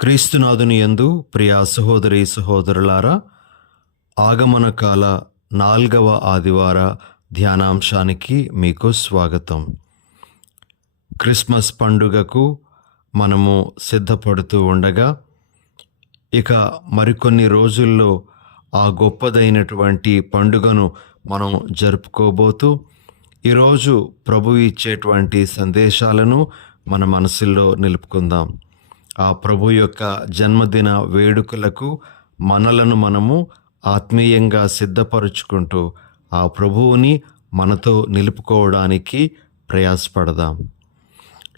క్రీస్తునాథుని యందు ప్రియా సహోదరి సహోదరులారా, ఆగమన కాల 4వ ఆదివార ధ్యానాంశానికి మీకు స్వాగతం. క్రిస్మస్ పండుగకు మనము సిద్ధపడుతూ ఉండగా ఇక మరికొన్ని రోజుల్లో ఆ గొప్పదైనటువంటి పండుగను మనం జరుపుకోబోతూ ఈరోజు ప్రభు ఇచ్చేటువంటి సందేశాలను మన మనసుల్లో నిలుపుకుందాం. ఆ ప్రభు యొక్క జన్మదిన వేడుకలకు మనలను మనము ఆత్మీయంగా సిద్ధపరుచుకుంటూ ఆ ప్రభువుని మనతో నిలుపుకోవడానికి ప్రయాసపడదాం.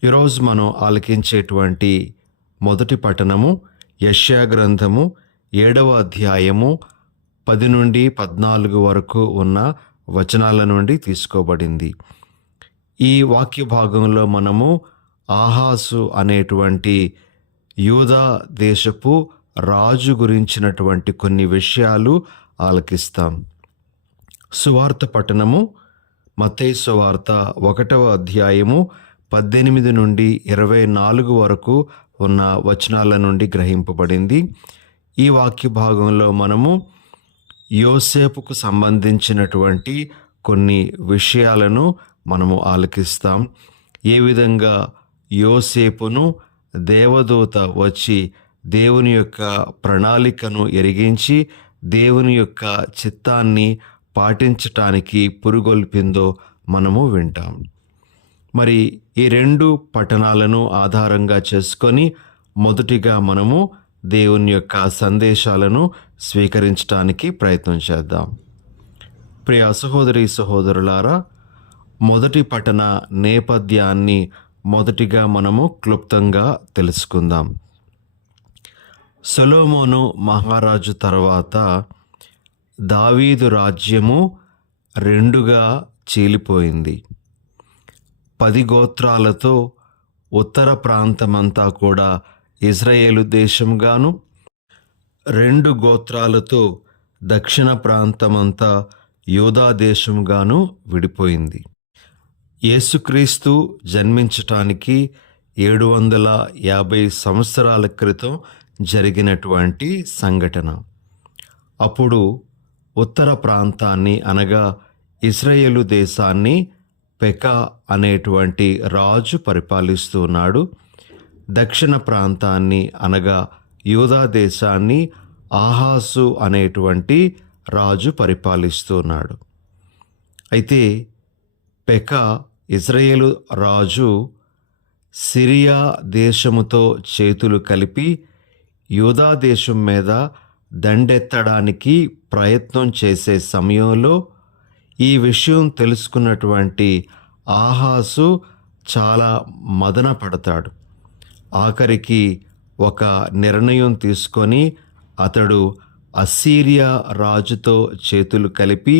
ఈరోజు మనం ఆలకించేటువంటి మొదటి పఠనము యెషయా గ్రంథము 7వ అధ్యాయము 10 నుండి 14 వరకు ఉన్న వచనాల నుండి తీసుకోబడింది. ఈ వాక్య భాగంలో మనము ఆహాసు అనేటువంటి యూదా దేశపు రాజు గురించినటువంటి కొన్ని విషయాలు ఆలకిస్తాం. సువార్త పట్టణము మత్తయి సువార్త 1వ అధ్యాయము 18 నుండి 24 వరకు ఉన్న వచనాల నుండి గ్రహింపబడింది. ఈ వాక్య భాగంలో మనము యోసేపుకు సంబంధించినటువంటి కొన్ని విషయాలను మనము ఆలకిస్తాం. ఏ విధంగా యోసేపును దేవదూత వచ్చి దేవుని యొక్క ప్రణాళికను ఎరిగించి దేవుని యొక్క చిత్తాన్ని పాటించటానికి పురుగొల్పిందో మనము వింటాం. మరి ఈ రెండు పట్టణాలను ఆధారంగా చేసుకొని మొదటిగా మనము దేవుని యొక్క సందేశాలను స్వీకరించడానికి ప్రయత్నం చేద్దాం. ప్రియ సహోదరి సహోదరులారా, మొదటి పట్టణ నేపథ్యాన్ని మొదటిగా మనము క్లుప్తంగా తెలుసుకుందాం. సొలొమోను మహారాజు తర్వాత దావీదు రాజ్యము రెండుగా చీలిపోయింది. 10 గోత్రాలతో ఉత్తర ప్రాంతమంతా కూడా ఇజ్రాయేలు దేశంగాను, 2 గోత్రాలతో దక్షిణ ప్రాంతమంతా యూదా దేశంగాను విడిపోయింది. యేసుక్రీస్తు జన్మించటానికి 750 సంవత్సరాల క్రితం జరిగినటువంటి సంఘటన. అప్పుడు ఉత్తర ప్రాంతాన్ని అనగా ఇశ్రాయేలు దేశాన్ని పెకా అనేటువంటి రాజు పరిపాలిస్తూ ఉన్నాడు. దక్షిణ ప్రాంతాన్ని అనగా యూదా దేశాన్ని ఆహాసు అనేటువంటి రాజు పరిపాలిస్తూ ఉన్నాడు. అయితే పెకా ఇజ్రాయేలు రాజు సిరియా దేశముతో చేతులు కలిపి యూదా దేశం మీద దండెత్తడానికి ప్రయత్నం చేసే సమయంలో ఈ విషయం తెలుసుకున్నటువంటి ఆహాసు చాలా మదన పడతాడు. ఆఖరికి ఒక నిర్ణయం తీసుకొని అతడు అస్సీరియా రాజుతో చేతులు కలిపి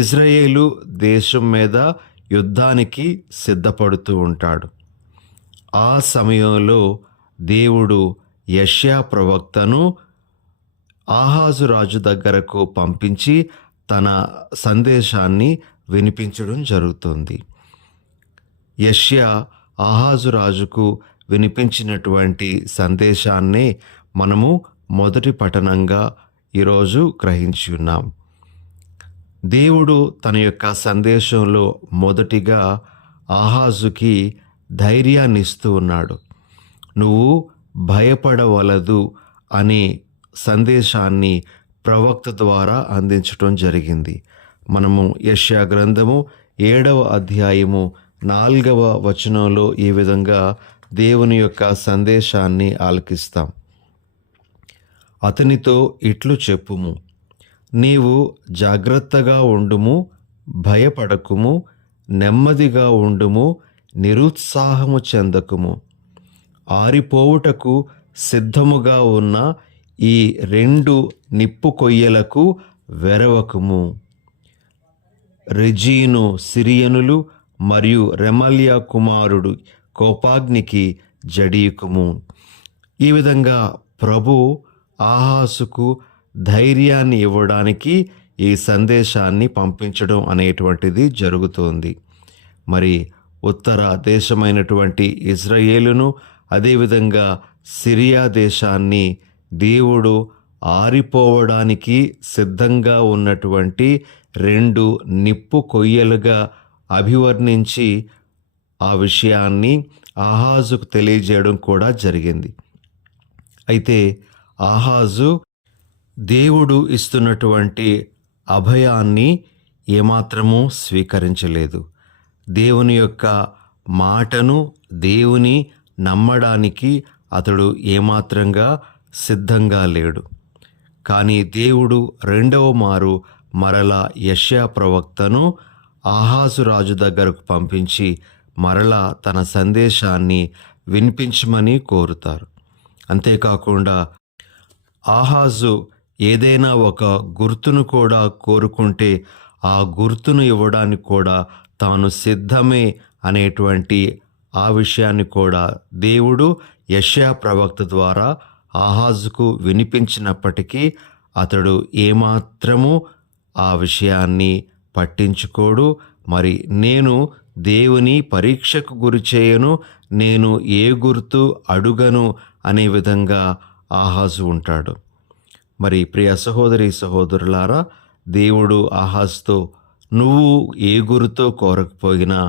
ఇజ్రాయేలు దేశం మీద యుద్ధానికి సిద్ధపడుతూ ఉంటాడు. ఆ సమయంలో దేవుడు యెషయా ప్రవక్తను ఆహాజు రాజు దగ్గరకు పంపించి తన సందేశాన్ని వినిపించడం జరుగుతుంది. యెషయా ఆహాజు రాజుకు వినిపించినటువంటి సందేశాన్నే మనము మొదటి పఠనంగా ఈరోజు గ్రహించి ఉన్నాం. దేవుడు తన యొక్క సందేశంలో మొదటిగా ఆహాజుకి ధైర్యాన్ని ఇస్తూ ఉన్నాడు. నువ్వు భయపడవలదు అనే సందేశాన్ని ప్రవక్త ద్వారా అందించటం జరిగింది. మనము యెషయా గ్రంథము 7వ అధ్యాయము 4వ వచనంలో ఈ విధంగా దేవుని యొక్క సందేశాన్ని ఆలకిస్తాం. అతనితో ఇట్లు చెప్పుము, నీవు జాగ్రత్తగా ఉండుము, భయపడకుము, నెమ్మదిగా ఉండుము, నిరుత్సాహము చెందకుము. ఆరిపోవుటకు సిద్ధముగా ఉన్న ఈ 2 నిప్పు కొయ్యలకు వెరవకుము. రెజీను సిరియనులు మరియు రెమల్యా కుమారుడు కోపాగ్నికి జడీకుము. ఈ విధంగా ప్రభు ఆహాసుకు ధైర్యాన్ని ఇవ్వడానికి ఈ సందేశాన్ని పంపించడం అనేటువంటిది జరుగుతోంది. మరి ఉత్తర దేశమైనటువంటి ఇజ్రాయేలును, అదేవిధంగా సిరియా దేశాన్ని దేవుడు ఆరిపోవడానికి సిద్ధంగా ఉన్నటువంటి 2 నిప్పు కొయ్యలుగా అభివర్ణించి ఆ విషయాన్ని ఆహాజుకు తెలియజేయడం కూడా జరిగింది. అయితే ఆహాజు దేవుడు ఇస్తున్నటువంటి అభయాన్ని ఏమాత్రమూ స్వీకరించలేదు. దేవుని యొక్క మాటను, దేవుని నమ్మడానికి అతడు ఏమాత్రంగా సిద్ధంగా లేడు. కానీ దేవుడు రెండవ మారు మరలా యెషయా ప్రవక్తను ఆహాజు రాజు దగ్గరకు పంపించి మరలా తన సందేశాన్ని వినిపించమని కోరుతారు. అంతేకాకుండా ఆహాజు ఏదైనా ఒక గుర్తును కూడా కోరుకుంటే ఆ గుర్తును ఇవ్వడానికి కూడా తాను సిద్ధమే అనేటువంటి ఆ విషయాన్ని కూడా దేవుడు యెషయా ప్రవక్త ద్వారా ఆహాజుకు వినిపించినప్పటికీ అతడు ఏమాత్రము ఆ విషయాన్ని పట్టించుకోడు. మరి నేను దేవుని పరీక్షకు గురి చేయను, నేను ఏ గుర్తు అడుగను అనే విధంగా ఆహాజు ఉంటాడు. మరి ప్రియ సహోదరి సహోదరులారా, దేవుడు ఆహాజుతో నువ్వు ఏ గుర్తో కోరకపోయినా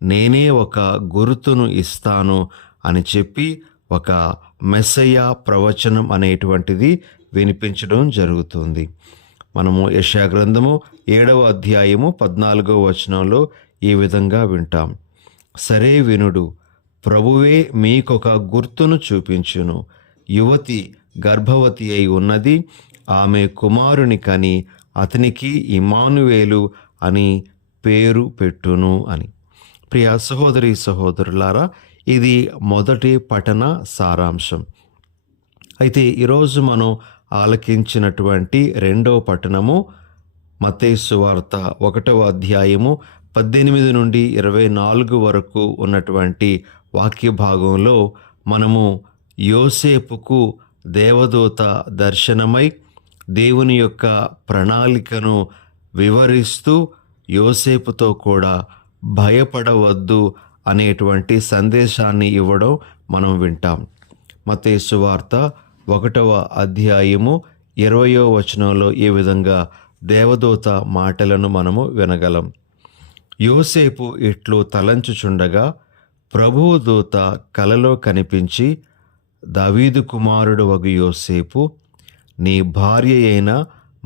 నేనే ఒక గుర్తును ఇస్తాను అని చెప్పి ఒక మెస్సయ్య ప్రవచనం అనేటువంటిది వినిపించడం జరుగుతుంది. మనము యెషయా గ్రంథము 7వ అధ్యాయము 14వ వచనంలో ఈ విధంగా వింటాం. సరే వినుడు, ప్రభువే మీకొక గుర్తును చూపించును. యువతి గర్భవతి అయి ఉన్నది, ఆమె కుమారుని కని అతనికి ఇమ్మానుయేలు అని పేరు పెట్టును అని. ప్రియ సహోదరి సహోదరులారా, ఇది మొదటి పఠన సారాంశం. అయితే ఈరోజు మనం ఆలకించినటువంటి రెండవ పఠనము మత్తయి సువార్త 1వ అధ్యాయము 18 నుండి 24 వరకు ఉన్నటువంటి వాక్య భాగంలో మనము యోసేపుకు దేవదూత దర్శనమై దేవుని యొక్క ప్రణాళికను వివరిస్తూ యోసేపుతో కూడా భయపడవద్దు అనేటువంటి సందేశాన్ని ఇవ్వడం మనం వింటాం. మత్తయి సువార్త 1వ అధ్యాయము 20వ వచనంలో ఈ విధంగా దేవదూత మాటలను మనము వినగలం. యోసేపు ఇట్లు తలంచుచుండగా ప్రభువు దూత కలలో కనిపించి, దావీదు కుమారుడు వగు యోసేపు, నీ భార్య అయిన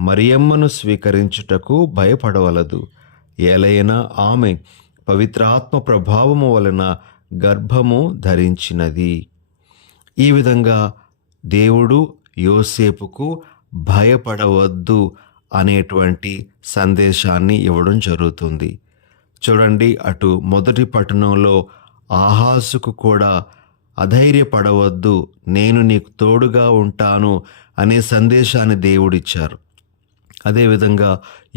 మరియమ్మను స్వీకరించుటకు భయపడవలదు. ఏలైనా ఆమె పవిత్రాత్మ ప్రభావము వలన గర్భము ధరించినది. ఈ విధంగా దేవుడు యోసేపుకు భయపడవద్దు అనేటువంటి సందేశాన్ని ఇవ్వడం జరుగుతుంది. చూడండి, అటు మొదటి పట్టణంలో ఆహాజుకు కూడా అధైర్యపడవద్దు, నేను నీకు తోడుగా ఉంటాను అనే సందేశాన్ని దేవుడిచ్చారు. అదేవిధంగా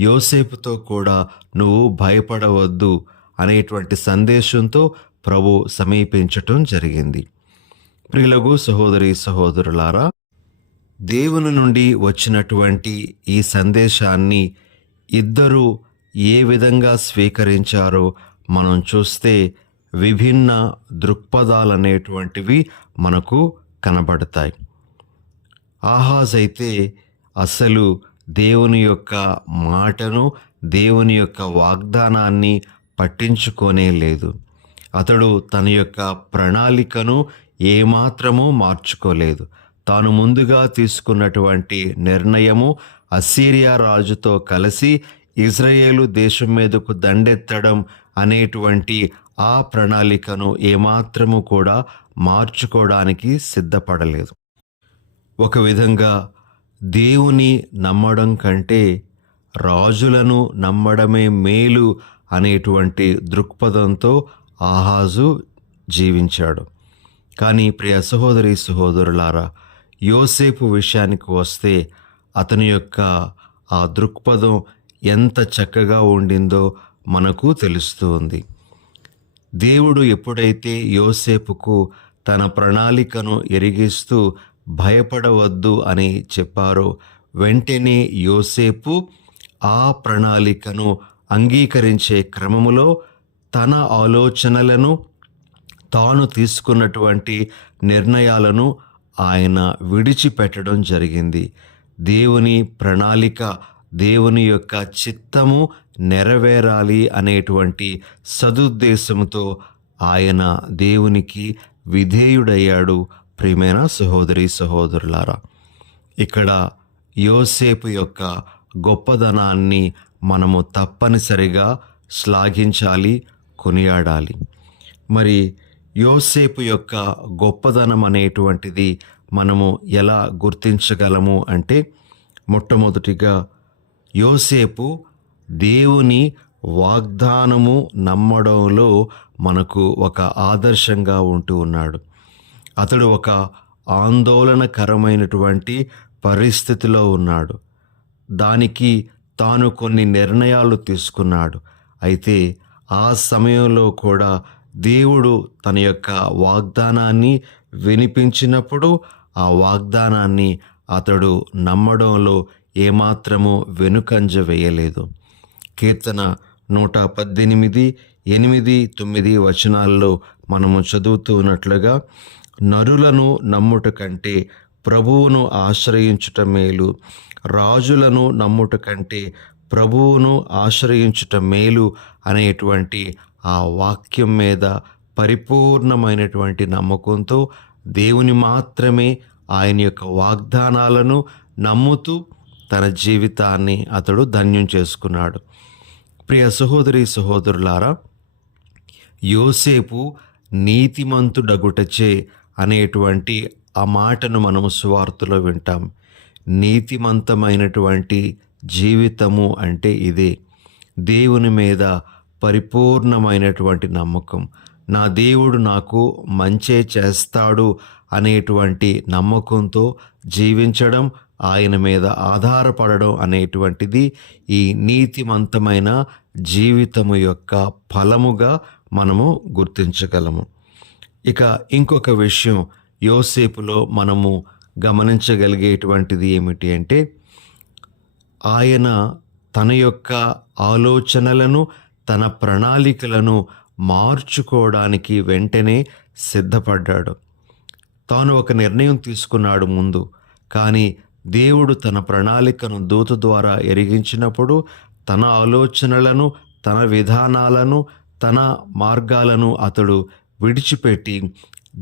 యోసేపుతో కూడా నువ్వు భయపడవద్దు అనేటువంటి సందేశంతో ప్రభు సమీపించటం జరిగింది. ప్రియులకు సహోదరి సహోదరులారా, దేవుని నుండి వచ్చినటువంటి ఈ సందేశాన్ని ఇద్దరు ఏ విధంగా స్వీకరించారో మనం చూస్తే విభిన్న దృక్పథాలనేటువంటివి మనకు కనబడతాయి. ఆహాజ్ అయితే అసలు దేవుని యొక్క మాటను, దేవుని యొక్క వాగ్దానాన్ని పట్టించుకోనే లేదు. అతడు తన యొక్క ప్రణాళికను ఏమాత్రమూ మార్చుకోలేదు. తాను ముందుగా తీసుకున్నటువంటి నిర్ణయము అస్సీరియా రాజుతో కలిసి ఇజ్రాయేలు దేశం మీదకు దండెత్తడం అనేటువంటి ఆ ప్రణాళికను ఏమాత్రము కూడా మార్చుకోవడానికి సిద్ధపడలేదు. ఒక విధంగా దేవుని నమ్మడం కంటే రాజులను నమ్మడమే మేలు అనేటువంటి దృక్పథంతో ఆహాజు జీవించాడు. కానీ ప్రియ సహోదరి సహోదరులారా, యోసేపు విషయానికి వస్తే అతని యొక్క ఆ దృక్పథం ఎంత చక్కగా ఉండిందో మనకు తెలుస్తూ ఉంది. దేవుడు ఎప్పుడైతే యోసేపుకు తన ప్రణాళికను ఎరిగిస్తూ భయపడవద్దు అని చెప్పారో, వెంటనే యోసేపు ఆ ప్రణాళికను అంగీకరించే క్రమములో తన ఆలోచనలను, తాను తీసుకున్నటువంటి నిర్ణయాలను ఆయన విడిచిపెట్టడం జరిగింది. దేవుని ప్రణాళిక, దేవుని యొక్క చిత్తము నెరవేరాలి అనేటువంటి సదుద్దేశంతో ఆయన దేవునికి విధేయుడయ్యాడు. ప్రియమైన సహోదరి సహోదరులారా, ఇక్కడ యోసేపు యొక్క గొప్పదనాన్ని మనము తప్పనిసరిగా శ్లాఘించాలి, కొనియాడాలి. మరి యోసేపు యొక్క గొప్పదనం అనేటువంటిది మనము ఎలా గుర్తించగలము అంటే, మొట్టమొదటిగా యోసేపు దేవుని వాగ్దానము నమ్మడంలో మనకు ఒక ఆదర్శంగా ఉంటూ ఉన్నాడు. అతడు ఒక ఆందోళనకరమైనటువంటి పరిస్థితిలో ఉన్నాడు. దానికి తాను కొన్ని నిర్ణయాలు తీసుకున్నాడు. అయితే ఆ సమయంలో కూడా దేవుడు తన యొక్క వాగ్దానాన్ని వినిపించినప్పుడు ఆ వాగ్దానాన్ని అతడు నమ్మడంలో ఏమాత్రము వెనుకంజ వేయలేదు. కీర్తన 118, 8, 9 వచనాల్లో మనము చదువుతూ ఉన్నట్లుగా, నరులను నమ్ముట కంటే ప్రభువును ఆశ్రయించుట మేలు, రాజులను నమ్ముట కంటే ప్రభువును ఆశ్రయించుట మేలు అనేటువంటి ఆ వాక్యం మీద పరిపూర్ణమైనటువంటి నమ్మకంతో దేవుని మాత్రమే, ఆయన యొక్క వాగ్దానాలను నమ్ముతూ తన జీవితాన్ని అతడు ధన్యం చేసుకున్నాడు. ప్రియ సహోదరి సహోదరులారా, యోసేపు నీతిమంతుడగుటచే అనేటువంటి ఆ మాటను మనము సువార్తలో వింటాం. నీతిమంతమైనటువంటి జీవితము అంటే ఇదే. దేవుని మీద పరిపూర్ణమైనటువంటి నమ్మకం, నా దేవుడు నాకు మంచే చేస్తాడు అనేటువంటి నమ్మకంతో జీవించడం, ఆయన మీద ఆధారపడడం అనేటువంటిది ఈ నీతిమంతమైన జీవితము యొక్క ఫలముగా మనము గుర్తించగలము. ఇక ఇంకొక విషయం యోసేపులో మనము గమనించగలిగేటువంటిది ఏమిటి అంటే, ఆయన తన యొక్క ఆలోచనలను, తన ప్రణాళికలను మార్చుకోవడానికి వెంటనే సిద్ధపడ్డాడు. తాను ఒక నిర్ణయం తీసుకున్నాడు ముందు, కానీ దేవుడు తన ప్రణాళికను దూత ద్వారా ఎరిగించినప్పుడు తన ఆలోచనలను, తన విధానాలను, తన మార్గాలను అతడు విడిచిపెట్టి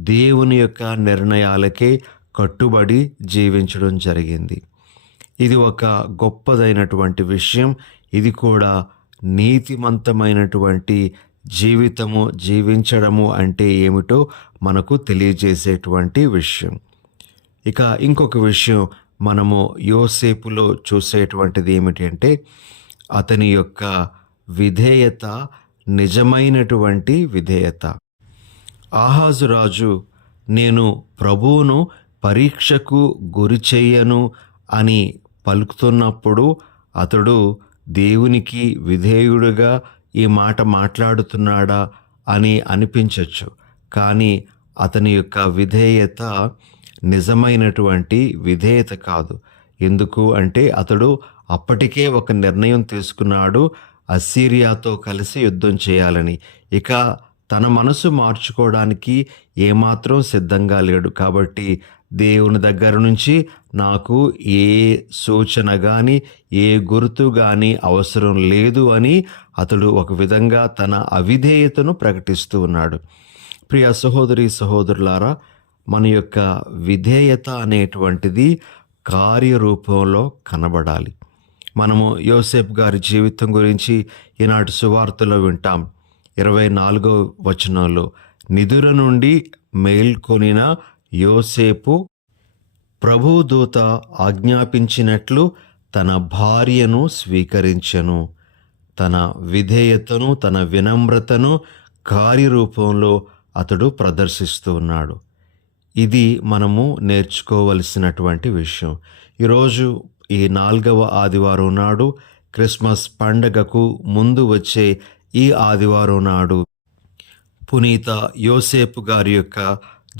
దేవుని యొక్క నిర్ణయాలకే కట్టుబడి జీవించడం జరిగింది. ఇది ఒక గొప్పదైనటువంటి విషయం. ఇది కూడా నీతిమంతమైనటువంటి జీవితము జీవించడము అంటే ఏమిటో మనకు తెలియజేసేటువంటి విషయం. ఇక ఇంకొక విషయం మనము యోసేపులో చూసేటువంటిది ఏమిటి అంటే, అతని యొక్క విధేయత నిజమైనటువంటి విధేయత. ఆహాజు రాజు, నేను ప్రభువును పరీక్షకు గురి చెయ్యను అని పలుకుతున్నప్పుడు అతడు దేవునికి విధేయుడుగా ఈ మాట మాట్లాడుతున్నాడా అని అనిపించవచ్చు. కానీ అతని యొక్క విధేయత నిజమైనటువంటి విధేయత కాదు. ఎందుకు అంటే, అతడు అప్పటికే ఒక నిర్ణయం తీసుకున్నాడు, అస్సీరియాతో కలిసి యుద్ధం చేయాలని. ఇక తన మనసు మార్చుకోవడానికి ఏమాత్రం సిద్ధంగా లేడు. కాబట్టి దేవుని దగ్గర నుంచి నాకు ఏ సూచన కానీ, ఏ గుర్తు కానీ అవసరం లేదు అని అతడు ఒక విధంగా తన అవిధేయతను ప్రకటిస్తూ ఉన్నాడు. ప్రియ సహోదరి సహోదరులారా, మన యొక్క విధేయత అనేటువంటిది కార్యరూపంలో కనబడాలి. మనము యోసేపు గారి జీవితం గురించి ఈనాటి సువార్తలో వింటాం. 24వ వచనంలో, నిదుర నుండి మేల్కొనిన యోసేపు ప్రభుదూత ఆజ్ఞాపించినట్లు తన భార్యను స్వీకరించెను. తన విధేయతను, తన వినమ్రతను కార్యరూపంలో అతడు ప్రదర్శిస్తూ ఉన్నాడు. ఇది మనము నేర్చుకోవలసినటువంటి విషయం. ఈరోజు ఈ 4వ ఆదివారం నాడు, క్రిస్మస్ పండగకు ముందు వచ్చే ఈ ఆదివారం నాడు పునీత యోసేపు గారి యొక్క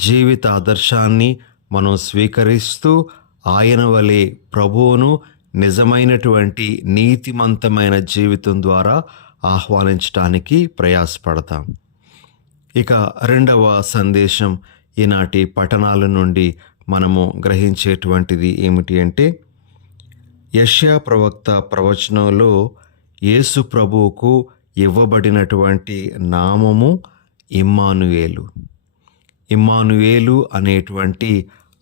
జీవిత ఆదర్శాన్ని మనం స్వీకరిస్తూ ఆయన వలె ప్రభువును నిజమైనటువంటి నీతిమంతమైన జీవితం ద్వారా ఆహ్వానించడానికి ప్రయాసపడతాం. ఇక రెండవ సందేశం ఈనాటి పఠనాల నుండి మనము గ్రహించేటువంటిది ఏమిటి అంటే, యెషయా ప్రవక్త ప్రవచనంలో యేసు ప్రభువుకు ఇవ్వబడినటువంటి నామము ఇమ్మానుయేలు. ఇమ్మానుయేలు అనేటువంటి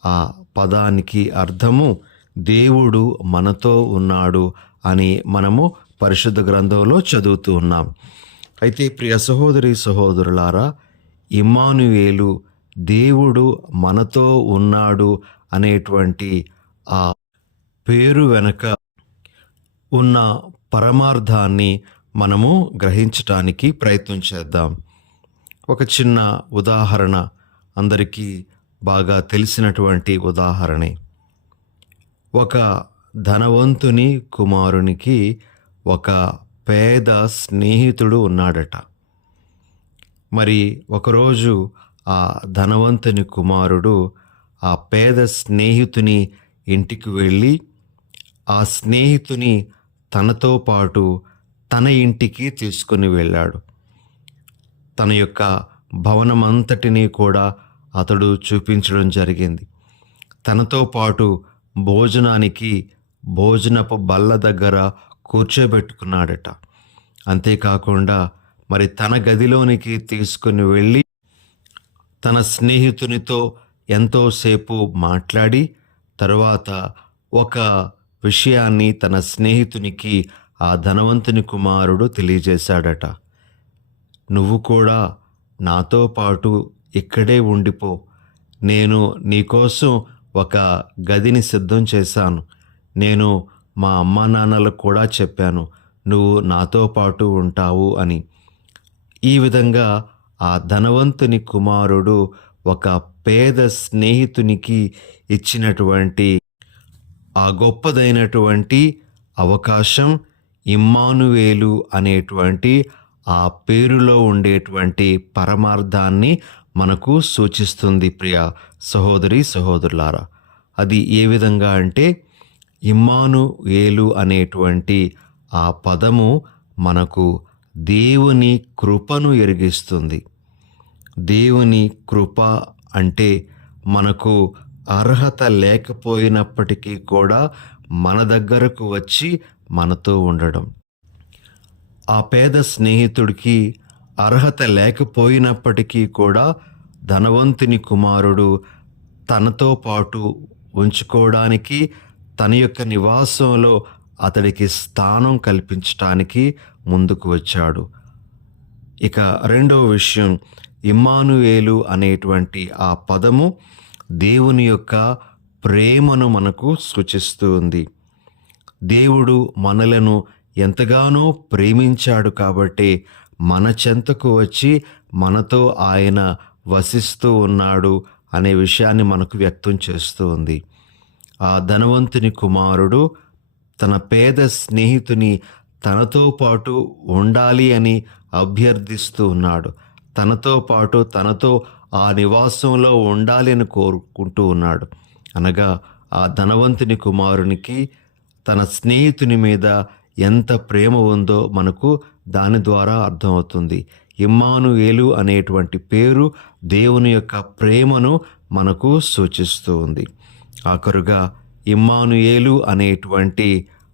ఆ పదానికి అర్థము దేవుడు మనతో ఉన్నాడు అని మనము పరిశుద్ధ గ్రంథంలో చదువుతూ ఉన్నాం. అయితే ప్రియ సహోదరి సహోదరులారా, ఇమ్మానుయేలు దేవుడు మనతో ఉన్నాడు అనేటువంటి ఆ పేరు వెనక ఉన్న పరమార్థాన్ని మనము గ్రహించటానికి ప్రయత్నం చేద్దాం. ఒక చిన్న ఉదాహరణ, అందరికీ బాగా తెలిసినటువంటి ఉదాహరణే. ఒక ధనవంతుని కుమారునికి ఒక పేద స్నేహితుడు ఉన్నాడట. మరి ఒకరోజు ఆ ధనవంతుని కుమారుడు ఆ పేద స్నేహితుని ఇంటికి వెళ్ళి ఆ స్నేహితుని తనతో పాటు తన ఇంటికి తీసుకుని వెళ్ళాడు. తన యొక్క భవనమంతటినీ కూడా అతడు చూపించడం జరిగింది. తనతో పాటు భోజనానికి భోజనపు బల్ల దగ్గర కూర్చోబెట్టుకున్నాడట. అంతేకాకుండా మరి తన గదిలోనికి తీసుకుని వెళ్ళి తన స్నేహితునితో ఎంతోసేపు మాట్లాడి తరువాత ఒక విషయాన్ని తన స్నేహితునికి ఆ ధనవంతుని కుమారుడు తెలియజేశాడట. నువ్వు కూడా నాతో పాటు ఇక్కడే ఉండిపో, నేను నీకోసం ఒక గదిని సిద్ధం చేశాను, నేను మా అమ్మా నాన్నలకు కూడా చెప్పాను, నువ్వు నాతో పాటు ఉంటావు అని. ఈ విధంగా ఆ ధనవంతుని కుమారుడు ఒక పేద స్నేహితునికి ఇచ్చినటువంటి ఆ గొప్పదైనటువంటి అవకాశం ఇమ్మానుయేలు అనేటువంటి ఆ పేరులో ఉండేటువంటి పరమార్థాన్ని మనకు సూచిస్తుంది. ప్రియ సహోదరి సహోదరులారా, అది ఏ విధంగా అంటే, ఇమ్మానుయేలు అనేటువంటి ఆ పదము మనకు దేవుని కృపను ఎరిగిస్తుంది. దేవుని కృప అంటే మనకు అర్హత లేకపోయినప్పటికీ కూడా మన దగ్గరకు వచ్చి మనతో ఉండడం. ఆ పేద స్నేహితుడికి అర్హత లేకపోయినప్పటికీ కూడా ధనవంతుని కుమారుడు తనతో పాటు ఉంచుకోవడానికి, తన యొక్క నివాసంలో అతడికి స్థానం కల్పించటానికి ముందుకు వచ్చాడు. ఇక రెండవ విషయం, ఇమ్మానుయేలు అనేటువంటి ఆ పదము దేవుని యొక్క ప్రేమను మనకు సూచిస్తూ ఉంది. దేవుడు మనలను ఎంతగానో ప్రేమించాడు కాబట్టి మన చెంతకు వచ్చి మనతో ఆయన వసిస్తూ ఉన్నాడు అనే విషయాన్ని మనకు వ్యక్తం చేస్తూ ఉంది. ఆ ధనవంతుని కుమారుడు తన పేద స్నేహితుని తనతో పాటు ఉండాలి అని అభ్యర్థిస్తూ ఉన్నాడు. తనతో పాటు తనతో ఆ నివాసంలో ఉండాలి అని కోరుకుంటూ ఉన్నాడు. అనగా ఆ ధనవంతుని కుమారునికి తన స్నేహితుని మీద ఎంత ప్రేమ ఉందో మనకు దాని ద్వారా అర్థమవుతుంది. ఇమ్మానుయేలు అనేటువంటి పేరు దేవుని యొక్క ప్రేమను మనకు సూచిస్తూ ఉంది. ఆఖరుగా ఇమ్మానుయేలు అనేటువంటి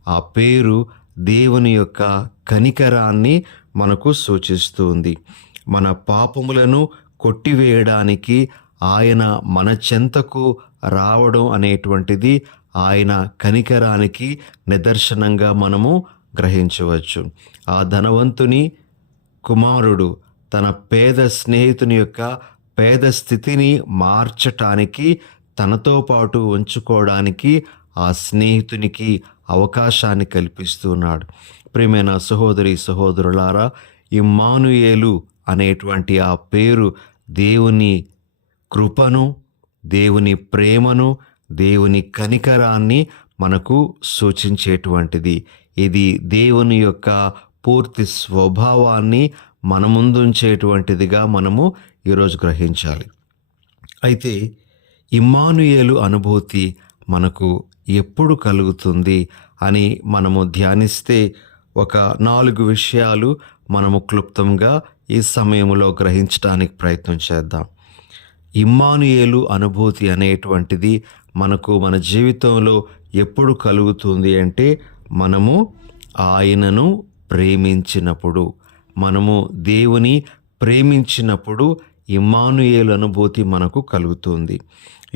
ఆ పేరు దేవుని యొక్క కనికరాన్ని మనకు సూచిస్తూ ఉంది. మన పాపములను కొట్టివేయడానికి ఆయన మన చెంతకు రావడం అనేటువంటిది ఆయన కనికరానికి నిదర్శనంగా మనము గ్రహించవచ్చు. ఆ ధనవంతుని కుమారుడు తన పేద స్నేహితుని యొక్క పేద స్థితిని మార్చటానికి, తనతో పాటు ఉంచుకోవడానికి ఆ స్నేహితునికి అవకాశాన్ని కల్పిస్తున్నాడు. ప్రియమైన సహోదరి సహోదరులారా, ఇమ్మానుయేలు అనేటువంటి ఆ పేరు దేవుని కృపను, దేవుని ప్రేమను, దేవుని కనికరాన్ని మనకు సూచించేటువంటిది. ఇది దేవుని యొక్క పూర్తి స్వభావాన్ని మన ముందుంచేటువంటిదిగా మనము ఈరోజు గ్రహించాలి. అయితే ఇమ్మానుయేలు అనుభూతి మనకు ఎప్పుడు కలుగుతుంది అని మనము ధ్యానిస్తే ఒక 4 విషయాలు మనము క్లుప్తంగా ఈ సమయంలో గ్రహించడానికి ప్రయత్నం చేద్దాం. ఇమ్మానుయేలు అనుభూతి అనేటువంటిది మనకు మన జీవితంలో ఎప్పుడు కలుగుతుంది అంటే మనము ఆయనను ప్రేమించినప్పుడు, మనము దేవుని ప్రేమించినప్పుడు ఇమ్మానుయేలు అనుభూతి మనకు కలుగుతుంది.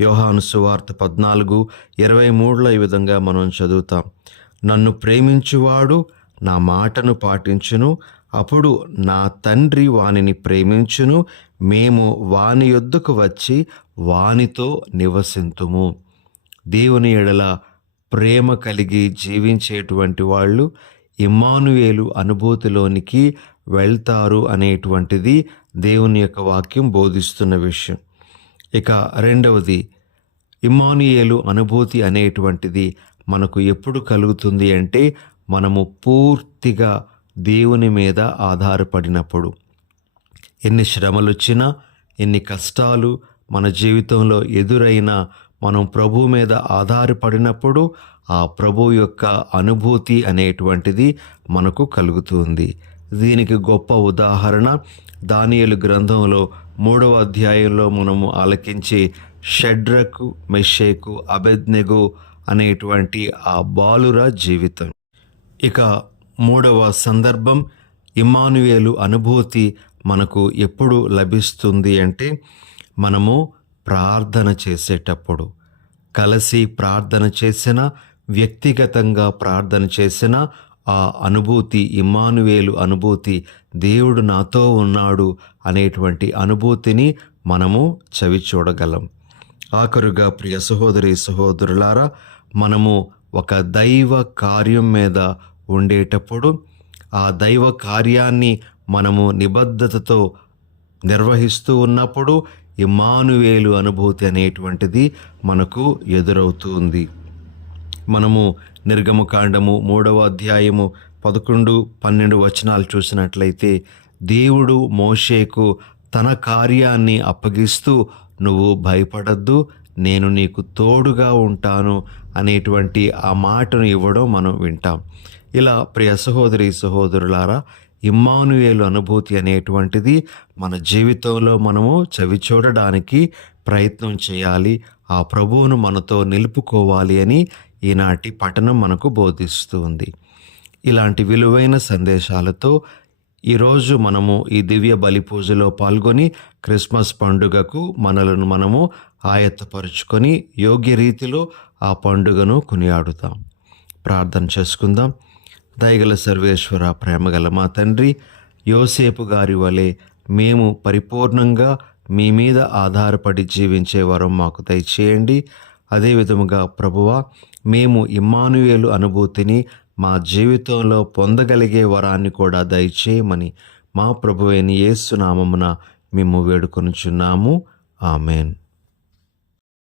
యోహాను సువార్త 14:23 ఈ విధంగా మనం చదువుతాం. నన్ను ప్రేమించువాడు నా మాటను పాటించును, అప్పుడు నా తండ్రి వానిని ప్రేమించును, మేము వాని యొద్దకు వచ్చి వానితో నివసింతుము. దేవుని ఎడల ప్రేమ కలిగి జీవించేటువంటి వాళ్ళు ఇమ్మానుయేలు అనుభూతిలోనికి వెళ్తారు అనేటువంటిది దేవుని యొక్క వాక్యం బోధిస్తున్న విషయం. ఇక రెండవది, ఇమ్మానుయేలు అనుభూతి అనేటువంటిది మనకు ఎప్పుడు కలుగుతుంది అంటే మనము పూర్తిగా దేవుని మీద ఆధారపడినప్పుడు. ఎన్ని శ్రమలు వచ్చినా, ఎన్ని కష్టాలు మన జీవితంలో ఎదురైనా మనం ప్రభు మీద ఆధారపడినప్పుడు ఆ ప్రభు యొక్క అనుభూతి అనేటువంటిది మనకు కలుగుతుంది. దీనికి గొప్ప ఉదాహరణ దానియేలు గ్రంథంలో 3వ అధ్యాయంలో మనము ఆలకించే షడ్రకు, మెషేకు, అబేద్నెగో అనేటువంటి ఆ బాలుర జీవితం. ఇక 3వ సందర్భం, ఇమ్మానుయేలు అనుభూతి మనకు ఎప్పుడు లభిస్తుంది అంటే మనము ప్రార్థన చేసేటప్పుడు. కలిసి ప్రార్థన చేసిన, వ్యక్తిగతంగా ప్రార్థన చేసిన ఆ అనుభూతి, ఇమ్మానుయేలు అనుభూతి, దేవుడు నాతో ఉన్నాడు అనేటువంటి అనుభూతిని మనము చవి చూడగలం. ఆఖరుగా ప్రియ సహోదరి సహోదరులారా, మనము ఒక దైవ కార్యం మీద ఉండేటప్పుడు ఆ దైవ కార్యాన్ని మనము నిబద్ధతతో నిర్వహిస్తూ ఉన్నప్పుడు ఇమ్మానుయేలు అనుభూతి అనేటువంటిది మనకు ఎదురవుతుంది. మనము నిర్గమకాండము 3వ అధ్యాయము 11-12 వచనాలు చూసినట్లయితే దేవుడు మోషేకు తన కార్యాన్ని అప్పగిస్తూ నువ్వు భయపడద్దు, నేను నీకు తోడుగా ఉంటాను అనేటువంటి ఆ మాటను ఇవ్వడం మనం వింటాం. ఇలా ప్రియ సహోదరి సహోదరులారా, ఇమ్మానుయేలు అనుభూతి అనేటువంటిది మన జీవితంలో మనము చవి చూడడానికి ప్రయత్నం చేయాలి. ఆ ప్రభువును మనతో నిలుపుకోవాలి అని ఈనాటి పఠనం మనకు బోధిస్తుంది. ఇలాంటి విలువైన సందేశాలతో ఈరోజు మనము ఈ దివ్య బలి పూజలో పాల్గొని క్రిస్మస్ పండుగకు మనలను మనము ఆయత్తపరుచుకొని యోగ్య రీతిలో ఆ పండుగను కొనియాడుతాం. ప్రార్థన చేసుకుందాం. దయగల సర్వేశ్వర, ప్రేమగల మా తండ్రి, యోసేపు గారి వలె మేము పరిపూర్ణంగా మీ మీద ఆధారపడి జీవించే వరం మాకు దయచేయండి. అదేవిధముగా ప్రభువా, మేము ఇమ్మానుయేలు అనుభూతిని మా జీవితంలో పొందగలిగే వరాన్ని కూడా దయచేయమని మా ప్రభువైన యేసు నామమున మేము వేడుకొనుచున్నాము. ఆమెన్.